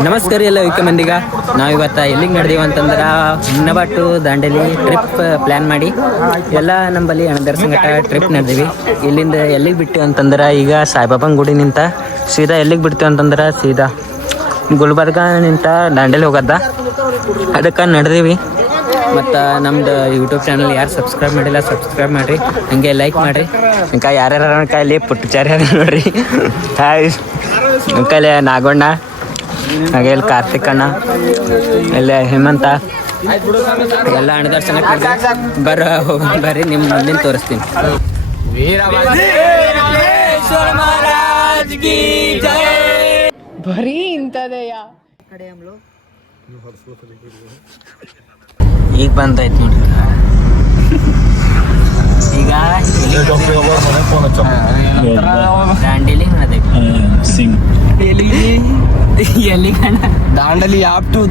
ನಮಸ್ಕಾರ ಎಲ್ಲ ವೀಕೆ ಮಂದಿಗ ನಾವಿವತ್ತು ಎಲ್ಲಿಗೆ ನಡೆದೀವಿ ಅಂತಂದ್ರೆ ಮುನ್ನಬಾಟು ದಾಂಡೇಲಿ ಟ್ರಿಪ್ ಪ್ಲ್ಯಾನ್ ಮಾಡಿ ಎಲ್ಲ ನಂಬಲ್ಲಿ ಅಣದರ ಸಂಗಟ ಟ್ರಿಪ್ ನಡೆದೀವಿ. ಇಲ್ಲಿಂದ ಎಲ್ಲಿಗೆ ಬಿಟ್ಟು ಅಂತಂದ್ರೆ ಈಗ ಸಾಯಿಬಾಬನ ಗುಡಿ ನಿಂತ ಸೀದಾ ಎಲ್ಲಿಗೆ ಬಿಡ್ತೀವಿ ಅಂತಂದ್ರೆ ಸೀದಾ ಗುಲ್ಬರ್ಗ ನಿಂತ ದಾಂಡೇಲಿ ಹೋಗದ. ಅದಕ್ಕೆ ನಡೆದೀವಿ. ಮತ್ತು ನಮ್ದು ಯೂಟ್ಯೂಬ್ ಚಾನಲ್ ಯಾರು ಸಬ್ಸ್ಕ್ರೈಬ್ ಮಾಡಿಲ್ಲ ಸಬ್ಸ್ಕ್ರೈಬ್ ಮಾಡಿರಿ, ಹಂಗೆ ಲೈಕ್ ಮಾಡಿರಿ. ಇಂಕ ಯಾರ್ಯಾರ ಕಾಯಲ್ಲಿ ಪುಟ್ಟಚಾರಿ ನೋಡ್ರಿ. ಹಾಯ್ ಕೈಲಿ ನಾಗಣ್ಣ, ಹಾಗೆ ಇಲ್ಲಿ ಕಾರ್ತಿಕ್ ಅಣ್ಣ, ಇಲ್ಲಿ ಹೇಮಂತ ಎಲ್ಲ ಅಣ್ಣದವ್ರ ಸಂಗಟ ಬರ್ರಿ ನಿಮ್ಮ ಮುಂದಿನ ತೋರಿಸ್ತೀನಿ. ಬರೀ ಇಂಥದೆಯಾ ಈಗ ಬಂದಾಯ್ತು ನೋಡಿ. ಈಗ ದಾಂಡೇಲಿ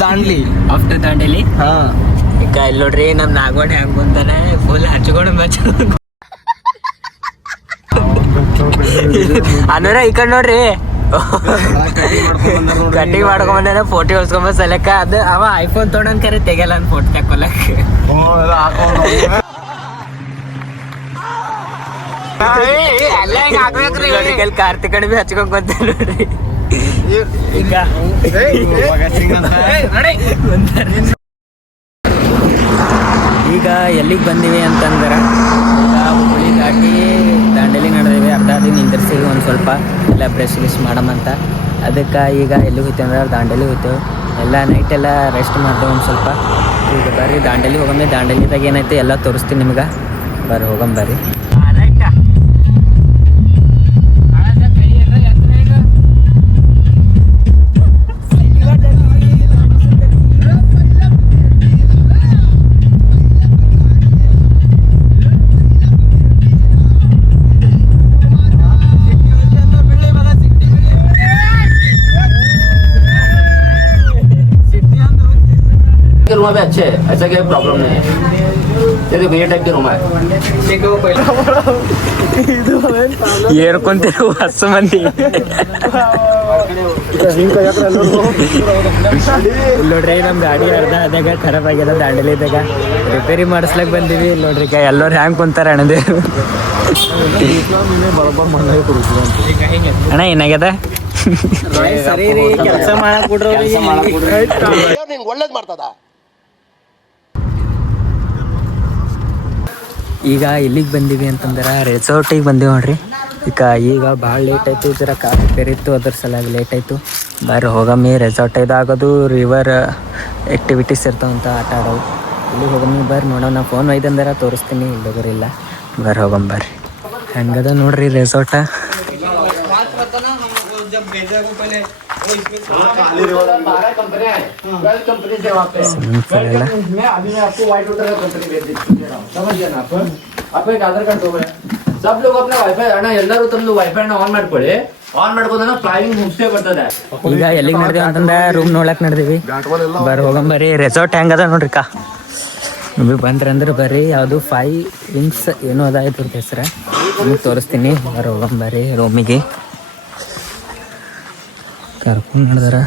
ದಾಂಡಲಿ ಆಫ್ಟರ್ ದಾಂಡಲಿ. ಈಗ ಇಲ್ಲಿ ನೋಡ್ರಿ ನಮ್ ನಾಗೋಣಿ ಹಂಗ ಬಂದಾನೆ ಫುಲ್ ಹಚ್ಕೊಂಡು ಅನ್ನೋರ ಈ ಕಡೆ ನೋಡ್ರಿ ಕಟ್ಟಿಂಗ್ ಮಾಡ್ಕೊಂಡ್ ಬಂದ ಫೋಟೋ ಹೊಲ್ಸ್ಕೊಂಬ ಸಲಕ. ಅದು ಅವ ಐಫೋನ್ ತೊಗೊಂಡ್ ಕರೆ ತೆಗಿಯಲ್ಲ ಅನ್ ಫೋಟೋ ತಕೊಳಕ್. ಕಾರ್ತಿಕ್ ಬಿ ಹಚ್ಕೊಂಡ್ ಬಂತ ನೋಡ್ರಿ. ಈಗ ಎಲ್ಲಿಗೆ ಬಂದೀವಿ ಅಂತಂದ್ರೆ ಈಗ ಹುಬ್ಬಳ್ಳಿ ದಾಟಿ ದಾಂಡೇಲಿ ನಡೆದೇವಿ. ಅರ್ಧ ದಿನ ನಿಂದಿರ್ಸಿವಿ ಒಂದು ಸ್ವಲ್ಪ ಎಲ್ಲ ಬ್ರಷ್ ಗಿಶ್ ಮಾಡಮಂತ. ಅದಕ್ಕೆ ಈಗ ಎಲ್ಲಿಗೆ ಹೋಗ್ತೀವಿ ಅಂದ್ರೆ ದಾಂಡೇಲಿ ಹೋಗ್ತೇವೆ. ಎಲ್ಲ ನೈಟ್ ಎಲ್ಲ ರೆಸ್ಟ್ ಮಾಡ್ತೇವೆ ಒಂದು ಸ್ವಲ್ಪ. ಈಗ ಬರ್ರಿ ದಾಂಡೇಲಿ ಹೋಗಮ್ಮೆ. ದಾಂಡೇಲಿದಾಗ ಏನೈತೆ ಎಲ್ಲ ತೋರಿಸ್ತೀನಿ ನಿಮ್ಗೆ. ಬರ್ರಿ ಹೋಗಂಬರ್ರಿ. रूम है अच्छे, ऐसा कोई प्रॉब्लम नहीं है. ये देखो ये टाइप के रूम है. ಏರ್ಕೊಂತೇವೆ ಹಸು ಮಂದಿ. ನೋಡ್ರಿ ನಮ್ ಗಾಡಿ ಅರ್ಧ ಅದಾಗ ಖರಾಬ್ ಆಗ್ಯದ. ದಾಂಡೇಲಿದಾಗ ರಿಪೇರಿ ಮಾಡಿಸ್ಲಕ್ ಬಂದೀವಿ. ನೋಡ್ರಿ ಈಗ ಎಲ್ಲರೂ ಹ್ಯಾಂಗ್ ಕುಂತಾರ ಅಣ್ಣದೇ. ಅಣ್ಣ ಏನಾಗ್ಯದ? ಕೆಲಸ ಮಾಡಕ್ ಬಿಡ್ರಿ, ಒಳ್ಳೇದ್ ಮಾಡ್ತದ. ಈಗ ಇಲ್ಲಿಗೆ ಬಂದೀವಿ ಅಂತಂದ್ರೆ ರೆಸಾರ್ಟಿಗೆ ಬಂದೀವಿ ನೋಡ್ರಿ. ಈಗ ಭಾಳ ಲೇಟ್ ಆಯಿತು, ಜರ ಕಾರ್ ರಿಪೇರ್ ಇತ್ತು, ಅದ್ರ ಸಲುವಾಗಿ ಲೇಟ್ ಆಯಿತು. ಬರ್ರಿ ಹೋಗಮ್ಮಿ. ರೆಸಾರ್ಟ್ ಇದಾಗೋದು ರಿವರ್ ಆ್ಯಕ್ಟಿವಿಟೀಸ್ ಇರ್ತಾವಂತ ಆಟ ಆಡೋದು. ಇಲ್ಲಿ ಹೋಗಮ್ಮಿ ಬರ್ರಿ ನೋಡೋಣ. ಫೋನ್ ಒಯ್ದಂದ್ರೆ ತೋರಿಸ್ತೀನಿ, ಇಲ್ಲೋಗರಿಲ್ಲ. ಬರ್ರಿ ಹೋಗಂಬರ್ರಿ. ಹೆಂಗದ ನೋಡ್ರಿ ರೆಸಾರ್ಟ. सब लोग अपना वाईफाई ಅಣ್ಣ ಎಲ್ಲರೂ ತಮ್ಮದು ವೈಫೈ ಆನ್ ಮಾಡ್ಕೊಳ್ಳಿ. ಆನ್ ಮಾಡ್ಕೊಂಡ ಫ್ಲೈಯಿಂಗ್ ಮುಗಿಸೇ ಬರ್ತದೆ. ಈಗ ಎಲ್ಲಿಗೆ ನಡೆದೀವಿ ಅಂತಂದ್ರೆ ರೂಮ್ ನೋಡಕ್ ನಡೆದೀವಿ. ಬರ್ರಿ ಹೋಗಂಬರ್ರಿ. ರೆಸಾರ್ಟ್ ಹೆಂಗದ ನೋಡ್ರಿ ಕಾ ನಿಮಗೆ ಬಂದ್ರಂದ್ರೆ ಬರ್ರಿ. ಯಾವುದು 5 ವಿಂಗ್ಸ್ ಏನೋ ಅದ ಇದ್ರದ್ದು ಹೆಸರು, ನಿಮಗೆ ತೋರಿಸ್ತೀನಿ. ಬರ್ರಿ ಹೋಗಂಬರ್ರಿ ರೂಮಿಗೆ. ಕರ್ಕೊಂಡು ನಡೆದಾರ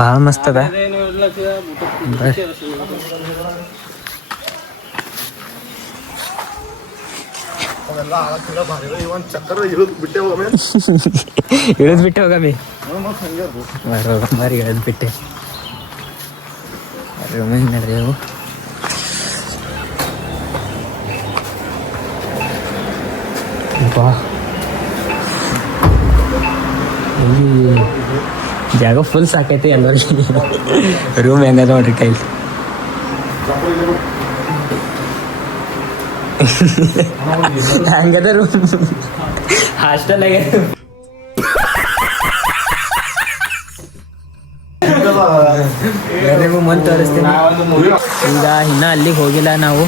ಭಾಳ ಮಸ್ತ್ ಅದ. ಇಳಿದ್ ಬಿಟ್ಟೆ ಹೋಗಮ್ಮಿ. ಹೋಗಂಬರಿ ಇಳಿದ್ ಬಿಟ್ಟೆ. ರೂಮಿಗೆ ನಡೆದೆವು. ಬಾ ಜಾಗ ಫುಲ್ ಸಾಕೈತಿ ಎಲ್ಲರಿಗೆ. ರೂಮ್ ಹೆಂಗದ ನೋಡ್ರಿ ಕೈಲಿ. ಹೆಂಗದ ರೂಮ್ ಹಾಸ್ಟೆಲ್ ಆಗ. ಮುಂದೆ ತೋರಿಸ್ತೀನಿ. ಈಗ ಇನ್ನೂ ಅಲ್ಲಿಗೆ ಹೋಗಿಲ್ಲ ನಾವು,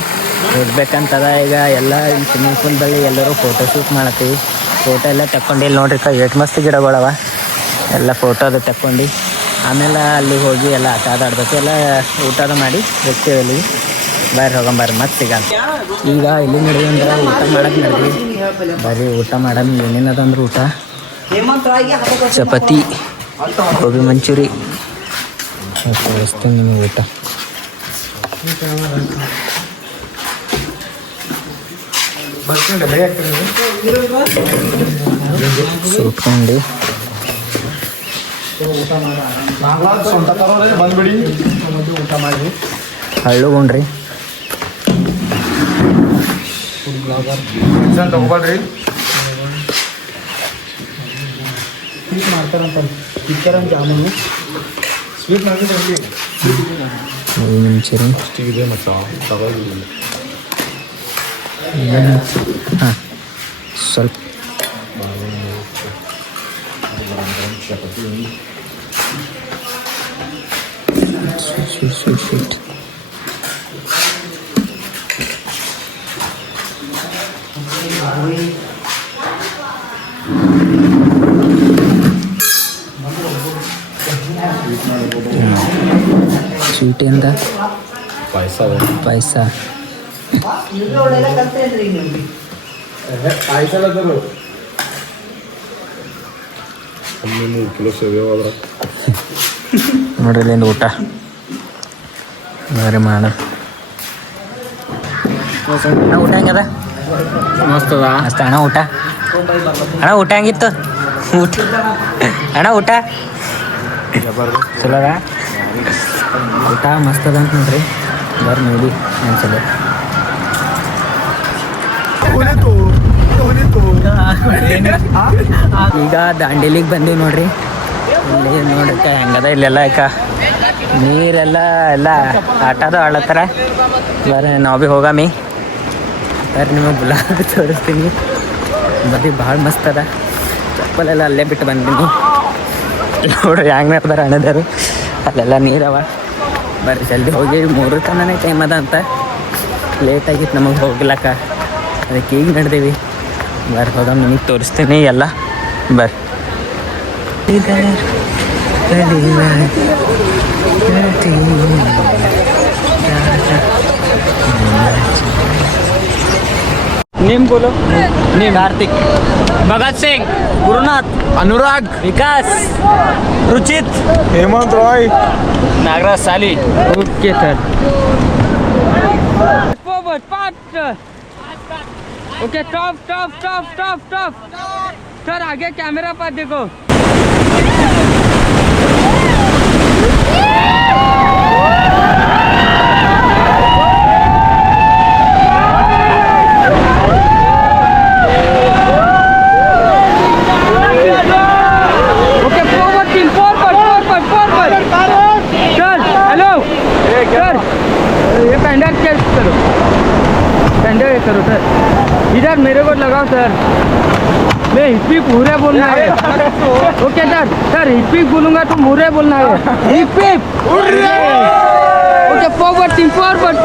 ಹೋಗ್ಬೇಕಂತದ. ಈಗ ಎಲ್ಲ ಸ್ವಿಮ್ಮಿಂಗ್ ಪೂಲ್ ಬಳಿ ಎಲ್ಲರೂ ಫೋಟೋ ಶೂಟ್ ಮಾಡತ್ತೀವಿ. ಫೋಟೋ ಎಲ್ಲ ತಕ್ಕೊಂಡು ಇಲ್ಲಿ ನೋಡ್ರಿ ಎಷ್ಟು ಮಸ್ತ್ ಗಿಡಗಳವ. ಎಲ್ಲ ಫೋಟೋ ಅದು ತಕ್ಕೊಂಡು ಆಮೇಲೆ ಅಲ್ಲಿ ಹೋಗಿ ಎಲ್ಲ ಆಟ ಆಡಬೇಕು. ಎಲ್ಲ ಊಟ ಮಾಡಿ ಹೋಗ್ತೀವಿ ಅಲ್ಲಿ. ಬರ್ರಿ ಹೋಗಂಬರ್ರಿ ಮತ್ತೆ ಸಿಗ. ಈಗ ಇಲ್ಲಿ ನಡೆದ್ವಿ ಅಂದ್ರೆ ಊಟ ಮಾಡಕ್ಕೆ ನಡೆದ್ವಿ. ಬರ್ರಿ ಊಟ ಮಾಡೋಣ. ಏನೇನದ ಅಂದ್ರೆ ಊಟ ಚಪಾತಿ, ಗೋಬಿ ಮಂಚೂರಿ, ತೋರಿಸ್ತೀನಿ ನಿಮಗೆ ಊಟ. ಸುಟ್ಕೊಂಡು ಹಳ್ಳುಗೊಂಡ್ರಿ ತಗೊಳ್ರಿ ಸ್ವೀಟ್ ಮಾಡ್ತಾರಂತ ಪಿಕ್ಚರ್ ಅಂತ ಜಾಮೂನು ಸ್ವೀಟ್ ಮಾಡಿ ಮುಂಚೂರಿ ಇದೆ ಮಚ್ಚ ತಗೊಳ್ಳಿ. ಹಾಂ ಸ್ವಲ್ಪ ಸ್ವೀಟ್ ಸ್ವೀಟ್ ಎಂದ ಪಾಯಸ ಪಾಯಸ ಪಾಯಸಲದರು 3 ಕಿಲೋ ಸೇವೆ ಹೋದ್ರ ನೋಡ್ರಿ ಇಲ್ಲಿಂದ ಊಟ ಬೇರೆ ಮಾಡ. ಊಟ ಹೆಂಗದ? ಮಸ್ತ್ ಅದ ಮಸ್ತ್ ಅಣ್ಣ ಊಟ. ಅಣ್ಣ ಊಟ ಹೆಂಗಿತ್ತು? ಊಟ ಅಣ್ಣ ಊಟ ಚಲೋ ಅದ? ಊಟ ಮಸ್ತ್ ಅದ ಅಂತ ನೋಡ್ರಿ. ಬರ್ರಿ ನೋಡಿ ಒಂದ್ಸಲ. ಈಗ ದಾಂಡೇಲಿಗೆ ಬಂದೀವಿ ನೋಡ್ರಿ. ಇಲ್ಲಿ ನೋಡ್ರಿಕ ಹೆಂಗದ ಇಲ್ಲೆಲ್ಲ ಯಾಕ ನೀರೆಲ್ಲ ಎಲ್ಲ ಆಟದ ಆಡತ್ತಾರ. ಬರ್ರಿ ನಾವು ಭೀ ಹೋಗಾಮಿ. ಬರ್ರಿ ನಿಮಗೆ ಬ್ಲಾಗ್ ತೋರಿಸ್ತೀನಿ. ಬರ್ರಿ ಭಾಳ ಮಸ್ತ್ ಅದ. ಚಪ್ಪಲೆಲ್ಲ ಅಲ್ಲೇ ಬಿಟ್ಟು ಬಂದೀನಿ. ನೋಡ್ರಿ ಹೆಂಗೆ ನಡ್ದಾರ ಅಣ್ಣದಾರು. ಅಲ್ಲೆಲ್ಲ ನೀರವ. ಬರ್ರಿ ಜಲ್ದಿ ಹೋಗಿ 3 ತನಕ ಟೈಮ್ ಅದ ಅಂತ. ಲೇಟ್ ಆಗಿತ್ತು ನಮಗೆ ಹೋಗ್ಲಕ್ಕ. ಅದಕ್ಕೆ ಈಗ ನಡೆದೀವಿ. ಬರ್ರಿ ಹೋದ ನಿಮಗೆ ತೋರಿಸ್ತೀನಿ ಎಲ್ಲ. ಬರ್ರಿ ನೇಮ್ ಬೋಲೋ. ನೇಮ್ ಕಾರ್ತಿಕ್, ಭಗತ್ ಸಿಂಗ್, ಗುರುನಾಥ್, ಅನುರಾಗ್, ವಿಕಾಸ್, ರುಚಿತ್, ಹೇಮಂತ್ ರಾಯ್, ನಾಗರಾಜ್ ಸಾಲಿ. Okay sir. Okay stop stop stop stop stop sir आगे कैमरा पर देखो. Okay forward team forward sir. Hello sir ये पेंडल चेक करो. पेंडल करो सर. इधर मेरे को लगाओ सर. मैं हिप्पी पूरे बोलना है. Okay sir. सर हिप्पी बोलूंगा तो पूरे बोलना है. Hippie okay forward team forward.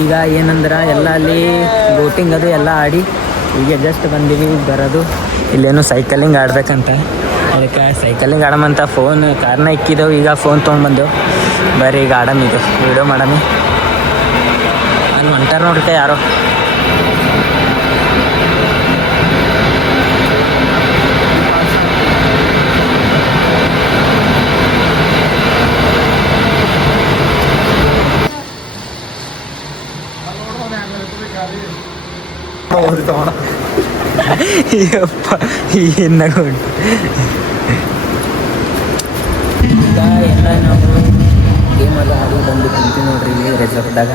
ಈಗ ಏನಂದ್ರೆ ಎಲ್ಲ ಅಲ್ಲಿ ಬೋಟಿಂಗ್ ಅದು ಎಲ್ಲ ಆಡಿ ಈಗ ಜಸ್ಟ್ ಬಂದೀವಿ ಬರೋದು. ಇಲ್ಲೇನು ಸೈಕಲಿಂಗ್ ಆಡ್ಬೇಕಂತ. ಅದಕ್ಕೆ ಸೈಕಲಿಂಗ್ ಆಡಮಂತ ಫೋನ್ ಕಾರ್ನ ಇಕ್ಕಿದ್ದೆವು. ಈಗ ಫೋನ್ ತೊಗೊಂಡ್ಬಂದೆವು. ಬರ್ರಿ ಈಗ ಆಡಮ್. ಇದು ವೀಡಿಯೋ ಮಾಡಮಿ. ಅಲ್ಲಿ ಹೊಂಟಾರ ನೋಡ್ರಿಕ ಯಾರೋ. ಎನ್ನಗೊಂಡು ಈಗ ಎಲ್ಲ ನಾವು ಗೇಮೆಲ್ಲ ಆಡಿ ಬಂದು ಕುಂತೀವಿ ನೋಡ್ರಿ. ಇಲ್ಲಿ ರೆಸಾರ್ಟ್ದಾಗ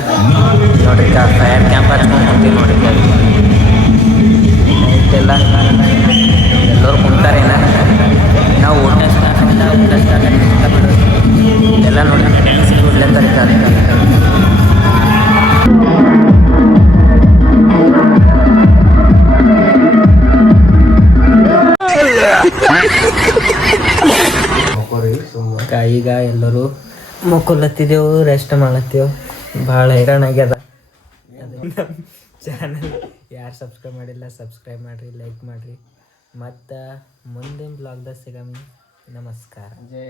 ನೋಡ್ರಿ ಫೈರ್ ಕ್ಯಾಂಪ್ ಹಚ್ಕೊಂಡು ಕುಂತೀವಿ ನೋಡ್ರಿ. ಎಲ್ಲ ಎಲ್ಲರೂ ಕುಂತಾರೇನ. ನಾವು ಊಟ ಸ್ಟಾರ್ಟ್ ಎಲ್ಲ ನೋಡಿ ಒಳ್ಳೆ ತರ್ತಾರೆ. ಈಗ ಎಲ್ಲರೂ ಮಕ್ಕೊಲತ್ತಿದ್ದೆವು, ರೆಸ್ಟ್ ಮಾಡತ್ತೇವು. ಭಾಳ ಹೈರಾಣ ಆಗ್ಯದ. ಚಾನಲ್ ಯಾರು ಸಬ್ಸ್ಕ್ರೈಬ್ ಮಾಡಿಲ್ಲ ಸಬ್ಸ್ಕ್ರೈಬ್ ಮಾಡಿರಿ, ಲೈಕ್ ಮಾಡಿರಿ. ಮತ್ತು ಮುಂದಿನ ಬ್ಲಾಗ್ದಾಗ ಸಿಗಮಿ. ನಮಸ್ಕಾರ. ಜೈ